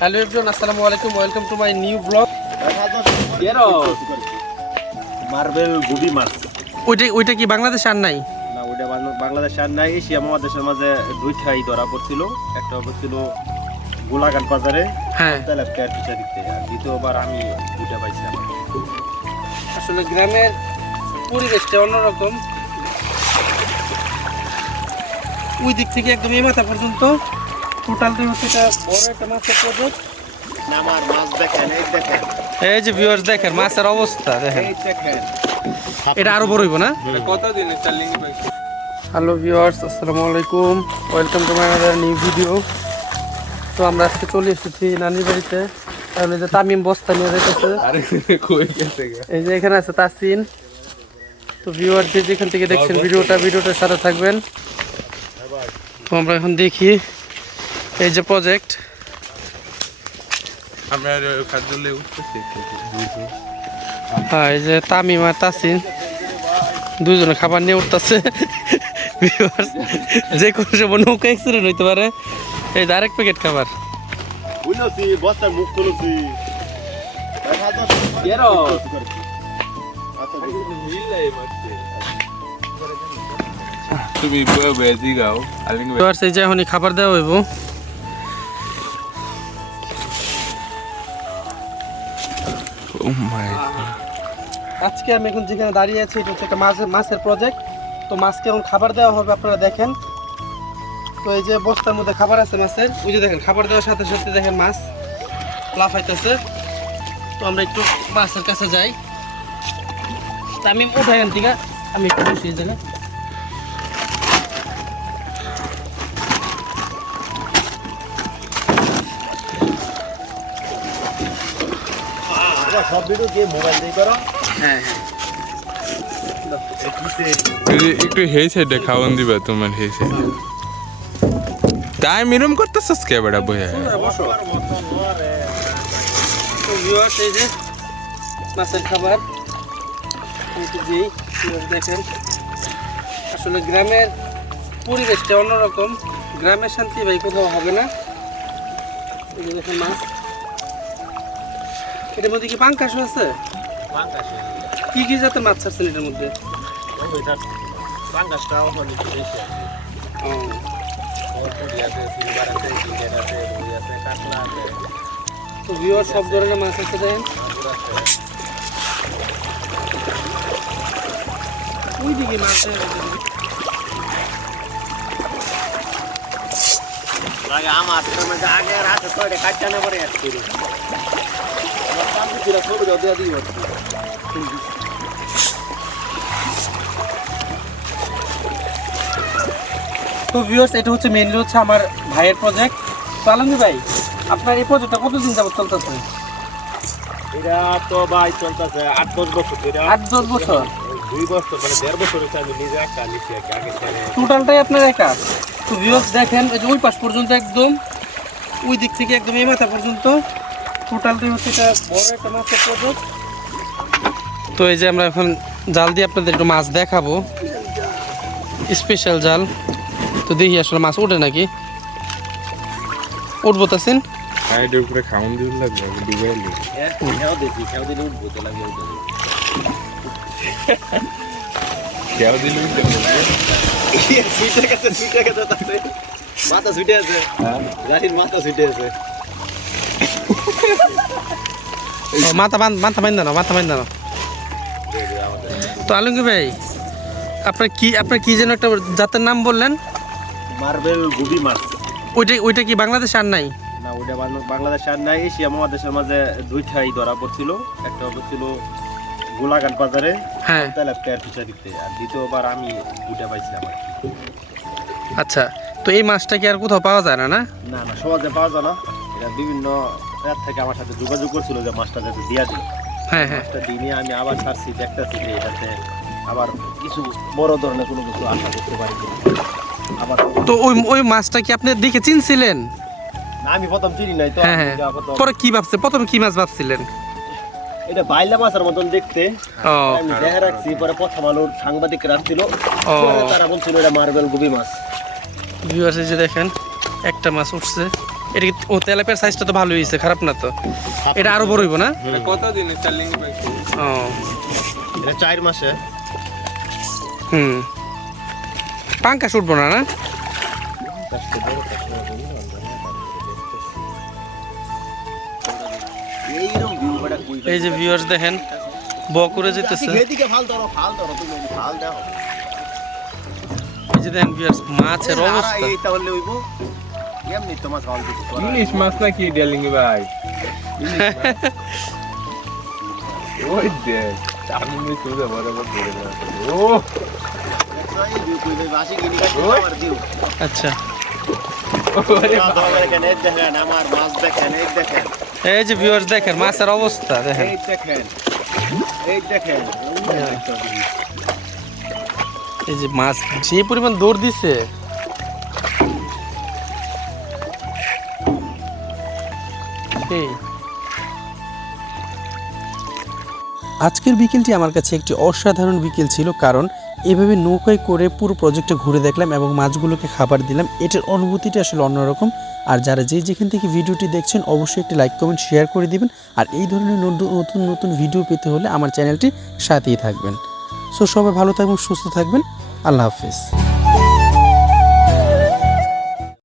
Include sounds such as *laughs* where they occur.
Hello everyone আসসালামু আলাইকুম welcome to my new blog. Marble guppy মাছ ওইটা ওইটা কি বাংলাদেশে আর নাই? না ওইটা বাংলা- বাংলাদেশ আর নাই এশিয়া মহাদেশের মাঝে দুইটাই ধরা পড়ছিল। একটা পড়ছিল গোলাঘাট বাজারে হ্যাঁ। তেলাপিয়ার ফিচারিতে আর দ্বিতীয়বার আমি দুইটা পাইছিলাম। আসলে গ্রামের পরিবেশটা অন্যরকম। ওই দিক থেকে একদম এই মাথা পর্যন্ত টোটালটাই হচ্ছে এটা বড় একটা মাছের প্রজেক্ট আমার মাছ দেখেন এই দেখেন। এই যে ভিউয়ার্স দেখেন মাছের অবস্থা দেখেন। এই দেখেন। এটা আরও বড় হইব না? কত দিন চালিং পাইছি? হ্যালো ভিউয়ার্স আসসালামু আলাইকুম। Welcome to my new video তো আমরা আজকে চলে এসেছি নানির বাড়িতে। তাহলে যে তামিম বস্তা নিয়ে যেতেছে আরে কই গেছে এই যে এখানে আছে তাসিন। তো ভিউয়ার যে যেখান থেকে দেখছেন ভিডিওটা ভিডিওটার সাথে থাকবেন। তো আমরা এখন দেখি। এই যে প্রজেক্ট আমরা খাদ্যলে উঠতেছি হ্যাঁ এই যে তামিম আর তাসিন দুজনে খাবার নিয়ে উঠতেছে। যে কোনো সময় নৌকা অ্যাক্সিডেন্ট হইতে পারে। এই যে আরেক প্যাকেট খাবার? তুমি খাবার দেওয়া হইব। আজকে আমি এখন যেখানে দাঁড়িয়ে আছি, এটা হচ্ছে একটা মাছের মাছের প্রজেক্ট তো মাছকে এখন খাবার দেওয়া হবে, আপনারা দেখেন। তো এই যে বস্তার মধ্যে খাবার আছে মাছের, ওই যে দেখেন, খাবার দেওয়ার সাথে সাথে দেখেন মাছ লাফাইতেছে। তো আমরা একটু মাছের কাছে যাই। তা আমি উঠাই আনতি আমি একটু এই জায়গায় সব ভিডিও দিয়ে মোবাইল দিয়ে করো। হ্যাঁ হ্যাঁ। একটু হেই সাইডে খাওয়ান দিবা তোমার হেই সাইডে তাই মিরম করতেছস কে বড় বইয়া? মাছের খাবার দেখেন। আসলে গ্রামের পরিবেশটা অন্যরকম। গ্রামের শান্তি ভাই কোথাও হবে না। দেখেন মাছ। এটার মধ্যে কি পাঙ্কাশ আছে? কি কি জাতের মাছ ছাড়ছেন এটার মধ্যে? আছে আছে আছে আছে আছে আছে। তো ভিউয়ার সব ধরনের মাছ আছে দেখেন আছে। ওই দিকে মাছ আমার আগে রাতে কয়টা কাটটা না পরে এক আমার সামনে ছিল ছবিটাও দিয়ে দিই তো ভিউয়ার্স এটা হচ্ছে মেনলি হচ্ছে আমার ভাইয়ের প্রজেক্ট তো আলমগীর ভাই আপনার এই প্রজেক্টটা কতদিন যাবত চলতেছে? এটা তো ভাই চলতেছে আট দশ বছর আট দশ বছর? দুই বছর মানে দেড় বছর হচ্ছে আমি নিজে একটা নিচ্ছি আর আগে টোটালটাই আপনার একা? তো ভিউয়ার্স দেখেন এই যে ওই পাশ পর্যন্ত একদম ওই দিক থেকে একদম এই মাথা পর্যন্ত। টোটালটাই হচ্ছে এটা বড় একটা মাছের প্রজেক্ট তো এই যে আমরা এখন জাল দিয়ে আপনাদের একটু মাছ দেখাবো। স্পেশাল জাল। তো দেখি আসলে মাছ ওঠে নাকি? উঠবো তাসিন সাইডের উপরে খাওয়ান দিতে লাগবে ডুবাইলি খেয়াও দেখি খেয়াও দিলে উঠবো তো লাগে দিলে মাথা সুইটে আছে। গাড়ির মাথা সুইটে আছে। *laughs* মাথা মাথা বান্ধা না মাথা বান্ধা না তো আলমগীর ভাই আপনার কি আপনার কি যেন একটা জাতের নাম বললেন? মার্বেল গুবি মাছ। ওইটা ওইটা কি বাংলাদেশে আর নাই? না বাংলা- বাংলাদেশ আর নাই এশিয়া মহাদেশের মাঝে দুইটাই ধরা পড়ছিল। একটা পড়ছিল গোলাঘাট বাজারে হ্যাঁ। তেলাপিয়ার ফিচারিতে আর দ্বিতীয়বার আমি দুইটা পাইছিলাম আর আচ্ছা তো এই মাছটা কি আর কোথাও পাওয়া যায় না? না না সহজে পাওয়া যায় না। বিভিন্ন রাত থেকে আমার সাথে যোগাযোগ করছিল যে মাছটা যাতে দিয়া দিল। হ্যাঁ হ্যাঁ। মাছটা দিয়ে নিয়ে আমি আবার ছাড়ছি দেখতেছি যে এটাতে আবার কিছু বড় ধরনের কোনো কিছু আশা করতে পারি আবার তো ওই ওই মাছটা কি আপনি দেখে চিনছিলেন? না, আমি প্রথম চিনি নাই তো হ্যাঁ হ্যাঁ। পরে কি ভাবছে? প্রথমে কি মাছ ভাবছিলেন? এটা বাইলা মাছের মতন দেখতে। আমি দেখে রাখছি পরে প্রথম আলোর সাংবাদিক রাখছিল তারা বলছিল এটা মার্বেল গুবি মাছ। ভিউয়ার্স যে দেখেন একটা মাছ উঠছে। এটা কি- ও তেলাপিয়ার সাইজটা তো ভালো হয়েছে খারাপ না তো? এটা আরও বড় হইব না? কত দিনে ও। এটা চার মাসে। হুম। পাঙ্কা উঠবো না না? এই যে ভিউয়ার্স দেখেন ব করে যেতেছে। এদিকে ফাল ধরো ফাল ধরো তুমি ফাল দাও। এই যে দেখেন ভিউয়ার্স মাছের অবস্থা। এই তাহলে হইব এমনি তোমার খাওয়াল দিতে ইলিশ মাছ নাকি ডালিং ভাই ওই দেখ চামড়ি তুলে বরাবর ধরে দেওয়া ও এই ভিউ কই বাসি গিনি কাটি ওই। আমার দিও ওরে আমার এখানে এই দেখেন আমার মাছ দেখেন এই দেখেন এই যে ভিউয়ার্স দেখেন মাছের অবস্থা দেখেন এই দেখেন এই দেখেন এই যে মাছ যে পরিমাণ দৌড় দিছে এই আজকের বিকেলটি আমার কাছে একটি অসাধারণ বিকেল ছিল, কারণ এভাবে নৌকায় করে পুরো প্রজেক্টে ঘুরে দেখলাম এবং মাছগুলোকে খাবার দিলাম। এটার অনুভূতিটা আসলে অন্যরকম। আর যারা যে যেখান থেকে ভিডিওটি দেখছেন, অবশ্যই একটি লাইক কমেন্ট শেয়ার করে দিবেন। আর এই ধরনের নতুন নতুন ভিডিও পেতে হলে আমার চ্যানেলটি সাথেই থাকবেন। সো সবাই ভালো থাকবেন, সুস্থ থাকবেন। আল্লাহ হাফিজ।